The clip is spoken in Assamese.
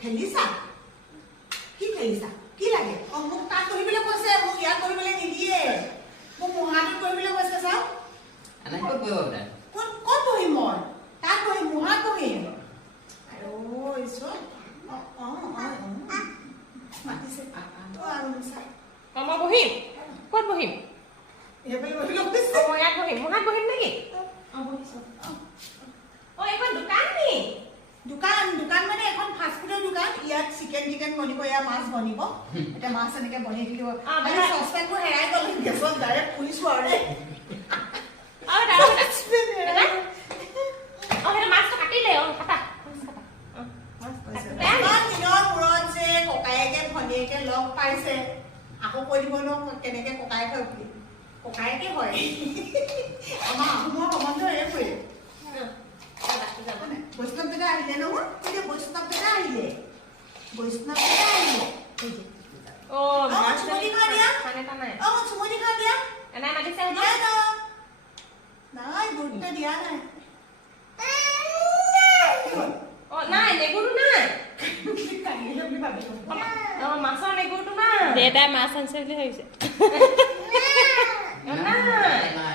খেলিছা কি খেলিছা কি লাগে মোক তাত কৰিবলৈ কৈছে মোক ইয়াত কৰিবলৈ নিদিয়ে মোক মুহাটোত কৰিবলৈ কৈছে চাও আনা ক'ত বহিব তাই ক'ত বহিম মই তাত বহিম মুহাত বহিম আৰু ইছো মাতিছে আৰু চাই মই বহিম ক'ত বহিম এইফালে বহিব কৈছে মই ইয়াত বহিম মুহাত বহিম নেকি বহিছো এইখন দোকান নি দোকান মানে এখন ফাষ্ট ফুডৰ দোকান ইয়াত চিকেন বনিব ইয়াত মাছ বনিব এটা মাছ এনেকে বনি থাকিব আমি সস্পেনবোৰ হেৰাই গ'ল গেছত ডাইৰেক্ট পুলিছো আৰু দেই মাছটো কাটিলে কাটা দিনৰ মূৰত যে ককায়েকে ভনীয়েকে লগ পাইছে আকৌ কৈ দিব ন কেনেকে ককায়েক হয় বুলি ককায়েকে হয় আমাৰ আহোমৰ সম্বন্ধ এইবোৰে বৈষ্ণৱ দাদা আহিলে নহয় এতিয়া বৈষ্ণৱ দাদা আহিলে চুমনি খা দিয়া চুমনি খা দিয়া নাই গুৰুত্ব দিয়া নাই নাই নেগুৰটো নাই কাহিলে বুলি ভাবিছো মাছৰ নেগুৰটো নাই দেউতাই মাছ আনিছে বুলি ভাবিছে নাই